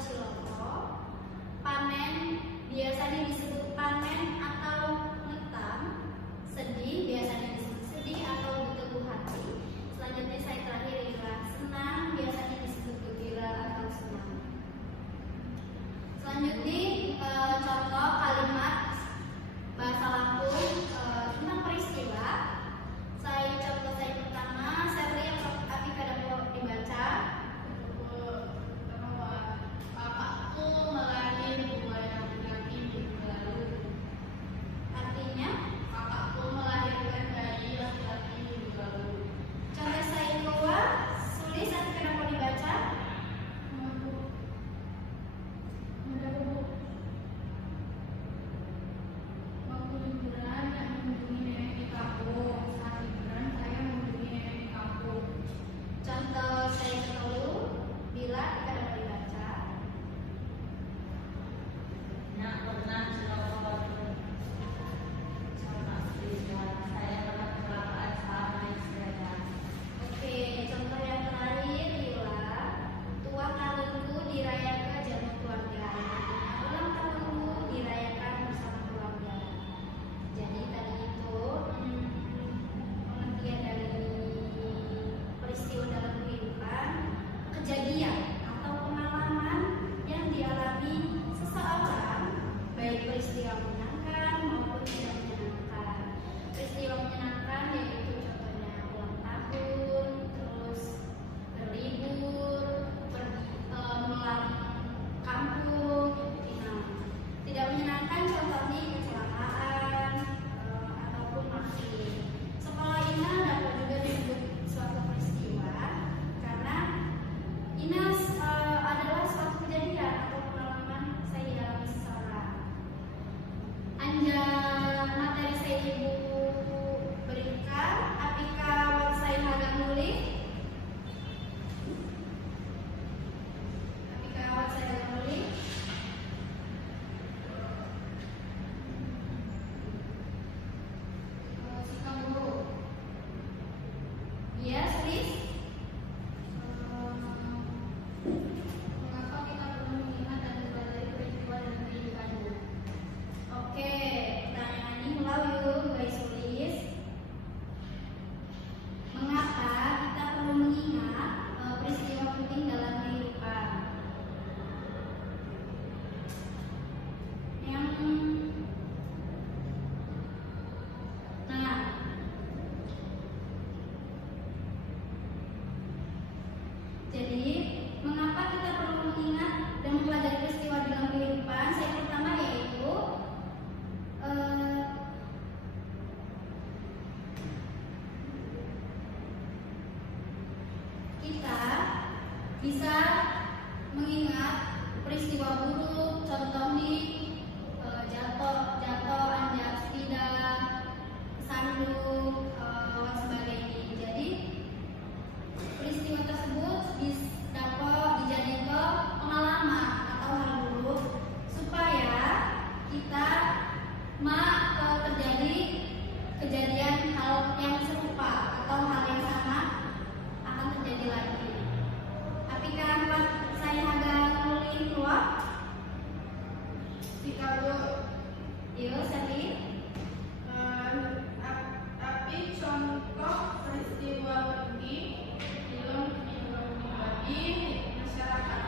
ciloko. Panen biasanya disebut panen atau ngetam. Sedih biasanya disebut sedih atau berteguh hati. Selanjutnya saya terakhir ialah senang, biasanya disebut gembira atau senang. Selanjutnya contoh kalimat bahasa Lampung tentang peristiwa. Contoh saya pertama, Serli atau Afika dapat dibaca. Kakakku melahirkan 2 laki-laki minggu lalu. Artinya, Kakakku melahirkan bayi laki-laki minggu lalu. contoh saya kedua, Sulis Afika dapat dibaca. Waktu liburan yang mengunjungi nenek di kampung. Saat liburan saya mengunjungi nenek di kampung. Contoh saya kedua, Bila Afika dapat dibaca. Nak pernah Ciloko sama peristiwa saya pernah kecelakaan saat naik sepeda. Oke, contoh yang terakhir ialah tua kalungku dirayakan jamu keluarga. Ulang tahunku dirayakan bersama keluarga. Jadi tadi itu pengertian dari peristiwa dalam kehidupan, kejadian atau pengalaman yang dialami seseorang, baik peristiwa menyenangkan maupun tidak menyenangkan. Peristiwa menyenangkan yaitu contohnya ulang tahun, terus berlibur, pulang kampung, gitu. Tidak menyenangkan contohnya kecelakaan ataupun mati. Sekolah Ina dapat juga disebut suatu peristiwa karena Ina adalah suatu kejadian atau pengalaman saya dialami seseorang. Anjay materi saya ibu berikan, apakah saya agak nulis? Apakah saya agak nulis? Silakan Bu. Iya, Sulis. Mengapa kita perlu mengingat dan mempelajari peristiwa dan kehidupan dulu? Oke, pertanyaan ini mulai yuk guys tulis. Mengapa kita perlu mengingat peristiwa penting dalam kehidupan? Jadi, mengapa kita perlu mengingat dan mempelajari peristiwa dalam kehidupan? Saya pertama yaitu kita bisa mengingat peristiwa buruk, contohnya jatuh, anjak sepeda, kesandung, dan sebagainya. Jadi peristiwa tersebut dapat dijadikan pengalaman atau hal buruk supaya kita terjadi kejadian hal yang serupa atau hal yang sama akan terjadi lagi. Apakah saya agak nulis keluar? Jika Bu, Yo, Sally. tapi contoh peristiwa penting dalam kehidupan pribadi masyarakat.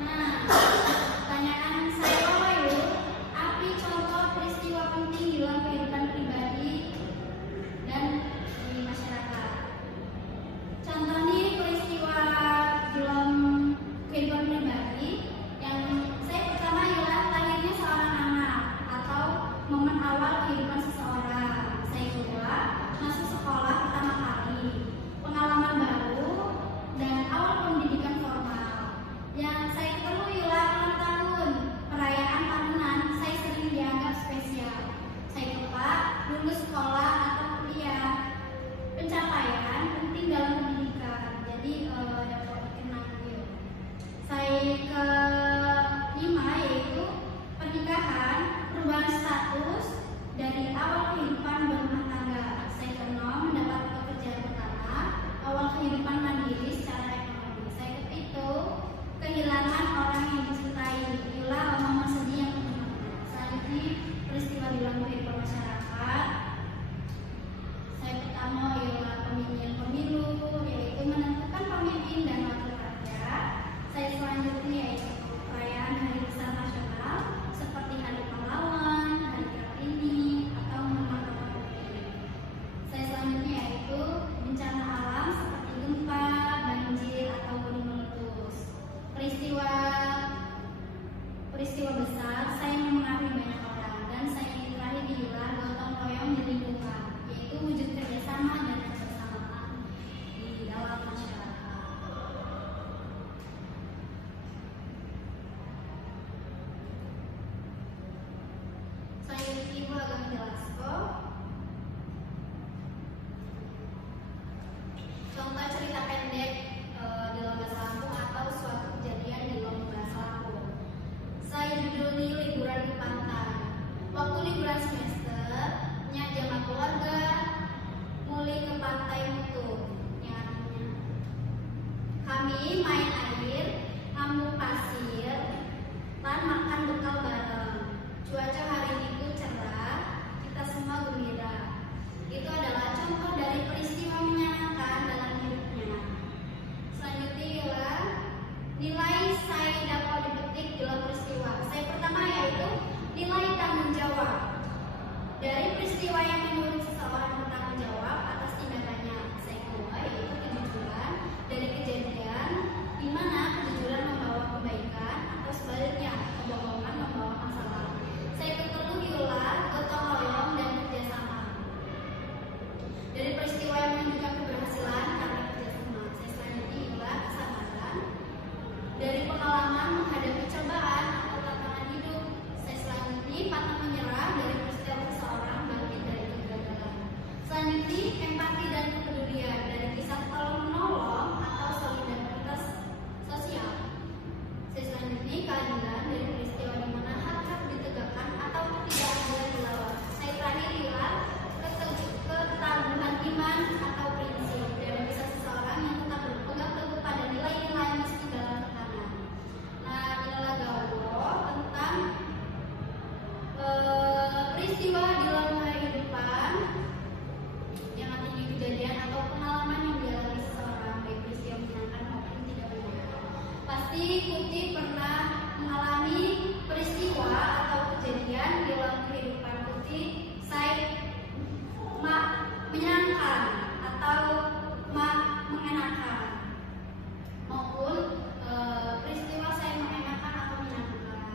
Nah, pertanyaan saya apa yuk? Apa contoh peristiwa penting dalam kehidupan pribadi dan di masyarakat? Contohnya peristiwa dalam kehidupan pribadi yang saya pertama ialah lahirnya seorang anak atau momen awal kehidupan seseorang. Saya kedua masuk sekolah pertama kali, pengalaman baru dan awal pendidikan formal. Yang saya perlu ialah ulang tahun, perayaan tahunan. Saya sering dianggap spesial. Saya keempat Saya selanjutnya yaitu perayaan hari besar nasional seperti Hari Pahlawan, Hari Kartini, atau Nama Putri. Saya selanjutnya yaitu bencana alam seperti gempa, banjir, atau gunung meletus. Peristiwa besar saya mempengaruhi banyak orang dan saya terakhir digelar gotong royong di lingkungan, yaitu wujud kerjasama dan kebersamaan di dalam masyarakat. Selanjutnya Ibu akan menjelaskan contoh cerita pendek di lomba selangkung atau suatu kejadian di lomba selangkung. Saya judulnya liburan ke pantai. Waktu liburan semester, nyak jamaah keluarga mulai ke pantai Mutu. Kami main air, ngambil pasir, dan makan bekal bareng. Cuaca hari itu cerah, kita semua gembira. Itu adalah contoh dari peristiwa menyenangkan dalam hidupnya. Selanjutnya ialah nilai saya dapat dipetik dalam peristiwa. Saya pertama yaitu nilai tanggung jawab. Dari peristiwa yang menurut seseorang bertanggung jawab atas tindakannya. Saya kedua yaitu kejujuran dari kejadian di mana kejujuran membawa kebaikan atau sebaliknya kebohongan membawa masalah. Saya ketiga ialah gotong royong dan kerjasama. Dari peristiwa yang menunjukkan keberhasilan karena kerjasama. Saya selanjutnya ialah kesabaran. Dari pengalaman menghadapi cobaan atau tantangan hidup. Saya selanjutnya pantang menyerah dari peristiwa seseorang bangkit dari kegagalan. Selanjutnya empati dan kepedulian dari kisah tolong menolong atau solidaritas sosial. Saya selanjutnya keadilan dari peristiwa di mana hak ditegakkan atau ketidakadilan dilawan. Saya terakhir ialah ketaguhan iman atau prinsip dari kisah seseorang yang tetap berpegang teguh pada nilai-nilai meski dalam tekanan. Nah, inilah gaul tentang peristiwa di dalam kehidupan yang artinya kejadian atau pengalaman yang dialami seseorang, baik peristiwa menyenangkan maupun tidak menyenangkan. Pasti Kuti pernah mengalami peristiwa atau kejadian di dalam kehidupan Kuti, saya menyenangkan atau mengenakan, maupun peristiwa saya mengenakan atau menyenangkan.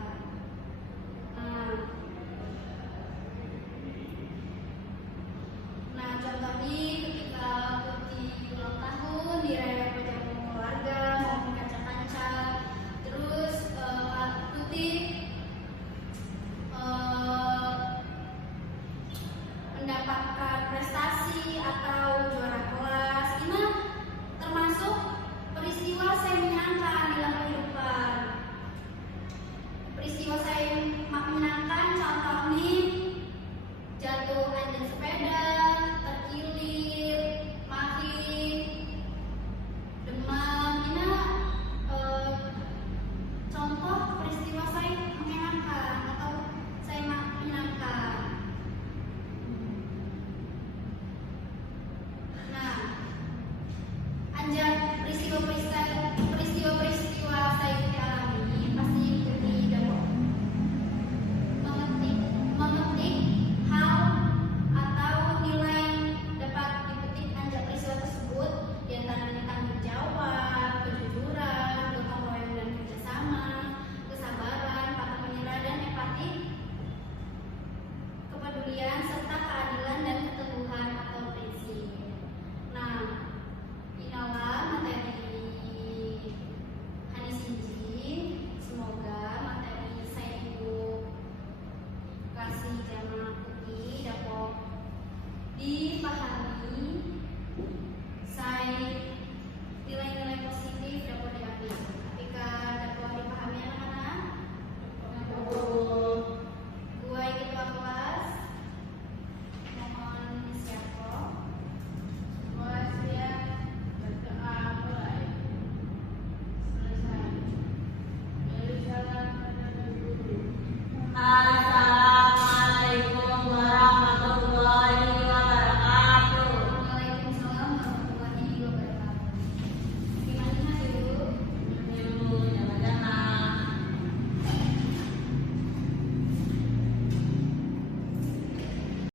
Nah, contohnya ketika Kuti ulang tahun dirayakan bersama keluarga maupun kanca-kanca, terus Kuti mendapatkan prestasi atau juara kelas. Ini termasuk peristiwa saya menyenangkan dalam kehidupan. Peristiwa saya menyenangkan contohnya jatuh anjing sepeda, terkilir, mahir, demam. Ini contoh peristiwa saya menyenangkan atau saya menyenangkan. Nah, anjak peristiwa saya alami pasti tidak memetik hal atau nilai yang dapat dipetik anjak peristiwa tersebut, di antaranya tanggung jawab, kejujuran, gotong royong dan kerjasama, kesabaran, pantang menyerah dan empati, kepedulian serta keadilan dan keteguhan atau prinsip. Nah, inilah materi Hani Sinji. Semoga materi saya Ibu kasih jamaah Kuti dapat di